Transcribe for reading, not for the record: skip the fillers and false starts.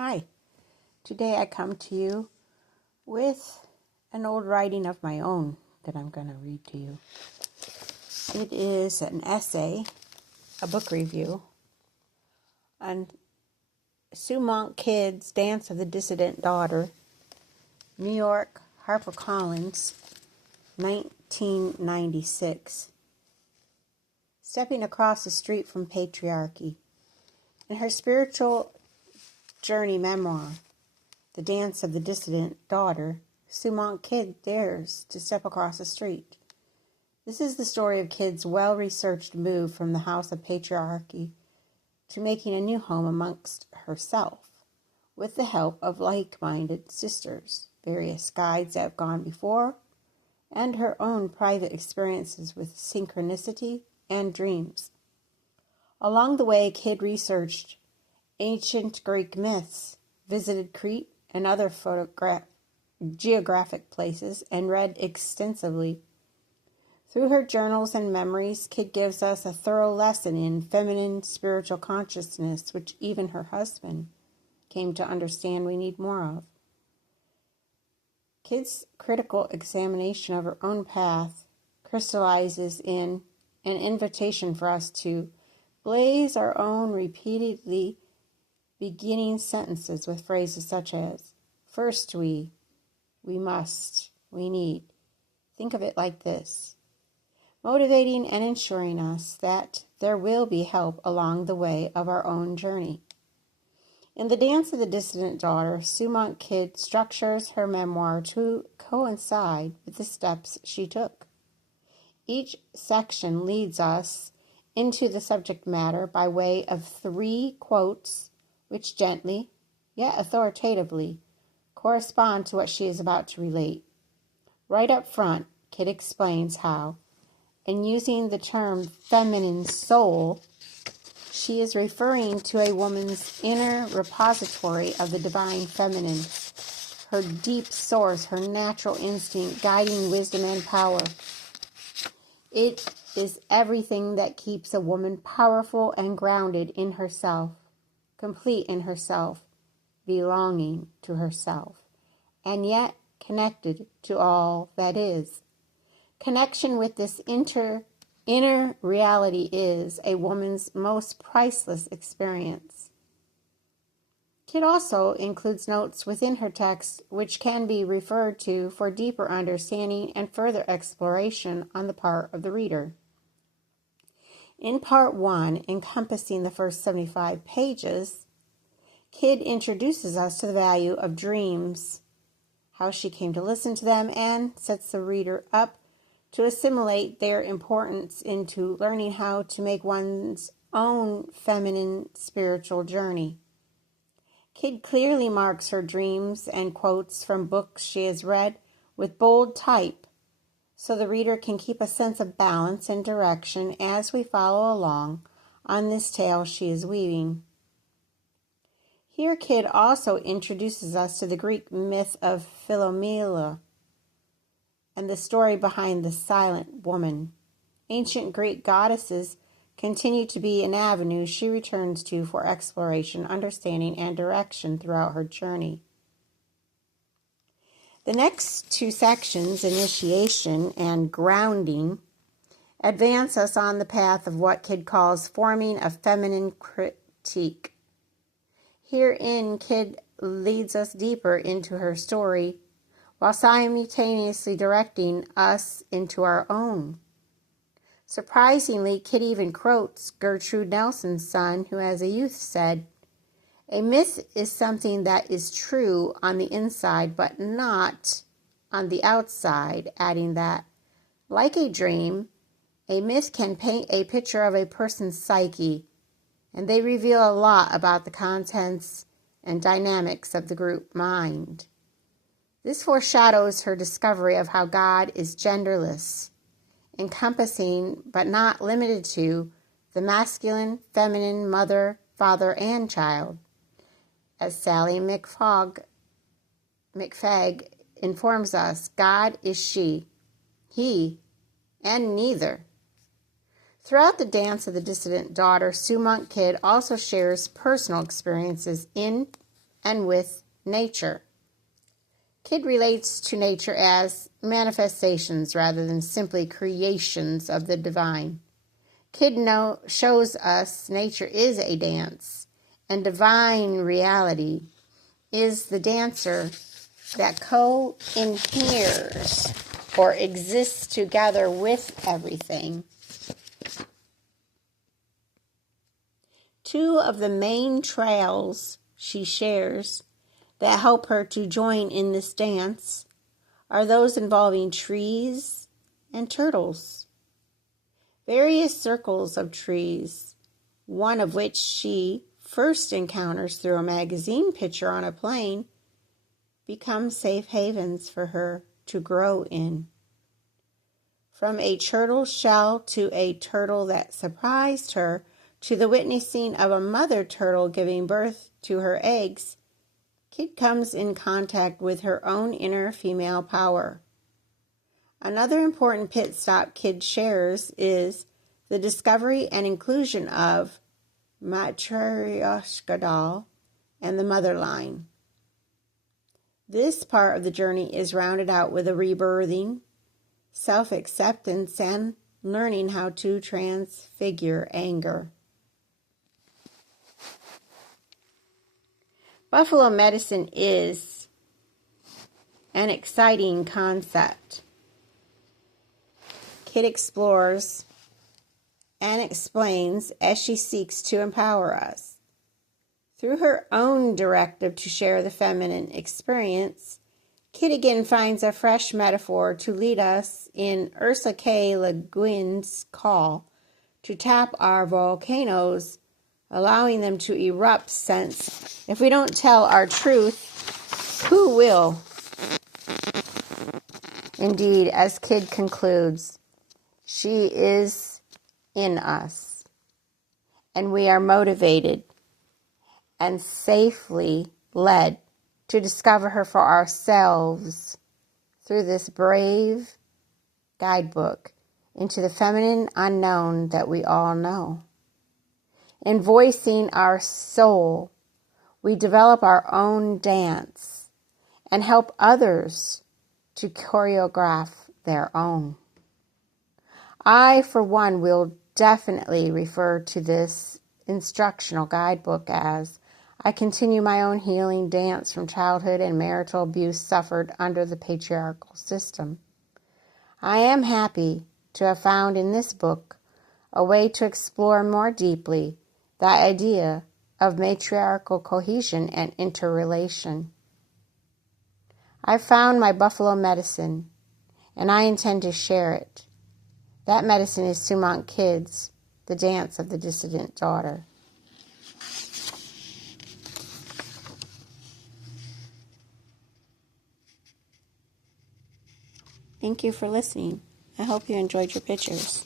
Hi, today I come to you with an old writing of my own that I'm going to read to you. It is an essay, a book review, on Sue Monk Kidd's Dance of the Dissident Daughter, New York, HarperCollins, 1996. Stepping across the street from patriarchy. In her spiritual journey memoir, The Dance of the Dissident Daughter, Sue Monk Kidd dares to step across the street. This is the story of Kidd's well-researched move from the house of patriarchy to making a new home amongst herself, with the help of like-minded sisters, various guides that have gone before, and her own private experiences with synchronicity and dreams. Along the way, Kidd researched ancient Greek myths, visited Crete and other geographic places, and read extensively. Through her journals and memories, Kidd gives us a thorough lesson in feminine spiritual consciousness, which even her husband came to understand we need more of. Kidd's critical examination of her own path crystallizes in an invitation for us to blaze our own repeatedly beginning sentences with phrases such as, first we must, we need. Think of it like this, motivating and ensuring us that there will be help along the way of our own journey. In The Dance of the Dissident Daughter, Sue Monk Kidd structures her memoir to coincide with the steps she took. Each section leads us into the subject matter by way of 3 quotes which gently, yet authoritatively, correspond to what she is about to relate. Right up front, Kidd explains how, in using the term feminine soul, she is referring to a woman's inner repository of the divine feminine, her deep source, her natural instinct, guiding wisdom and power. It is everything that keeps a woman powerful and grounded in herself, complete in herself, belonging to herself, and yet connected to all that is. Connection with this inner reality is a woman's most priceless experience. Kidd also includes notes within her text which can be referred to for deeper understanding and further exploration on the part of the reader. In Part 1, encompassing the first 75 pages, Kidd introduces us to the value of dreams, how she came to listen to them, and sets the reader up to assimilate their importance into learning how to make one's own feminine spiritual journey. Kidd clearly marks her dreams and quotes from books she has read with bold type, so the reader can keep a sense of balance and direction as we follow along on this tale she is weaving. Here Kidd also introduces us to the Greek myth of Philomela and the story behind the silent woman. Ancient Greek goddesses continue to be an avenue she returns to for exploration, understanding, and direction throughout her journey. The next 2 sections, initiation and grounding, advance us on the path of what Kidd calls forming a feminine critique. Herein, Kidd leads us deeper into her story while simultaneously directing us into our own. Surprisingly, Kidd even quotes Gertrude Nelson's son, who as a youth said, "A myth is something that is true on the inside but not on the outside," adding that, like a dream, a myth can paint a picture of a person's psyche, and they reveal a lot about the contents and dynamics of the group mind. This foreshadows her discovery of how God is genderless, encompassing but not limited to the masculine, feminine, mother, father, and child. As Sally McFagg informs us, God is she, he, and neither. Throughout the Dance of the Dissident Daughter, Sue Monk Kidd also shares personal experiences in and with nature. Kid relates to nature as manifestations rather than simply creations of the divine. Kid shows us nature is a dance, and divine reality is the dancer that co-inheres or exists together with everything. Two of the main trails she shares that help her to join in this dance are those involving trees and turtles. Various circles of trees, one of which she first encounters through a magazine picture on a plane, become safe havens for her to grow in. From a turtle shell to a turtle that surprised her, to the witnessing of a mother turtle giving birth to her eggs, Kid comes in contact with her own inner female power. Another important pit stop Kid shares is the discovery and inclusion of Matryoshka doll and the mother line. This part of the journey is rounded out with a rebirthing, self-acceptance, and learning how to transfigure anger. Buffalo medicine is an exciting concept. Kid explores and explains as she seeks to empower us. Through her own directive to share the feminine experience, Kid again finds a fresh metaphor to lead us in Ursula K. Le Guin's call to tap our volcanoes, allowing them to erupt, since if we don't tell our truth, who will? Indeed, as Kid concludes, she is in us, and we are motivated and safely led to discover her for ourselves through this brave guidebook into the feminine unknown that we all know. In voicing our soul, we develop our own dance and help others to choreograph their own. I, for one, will definitely refer to this instructional guidebook as I continue my own healing dance from childhood and marital abuse suffered under the patriarchal system. I am happy to have found in this book a way to explore more deeply the idea of matriarchal cohesion and interrelation. I found my buffalo medicine, and I intend to share it. That medicine is Sumant Kid's The Dance of the Dissident Daughter. Thank you for listening. I hope you enjoyed your pictures.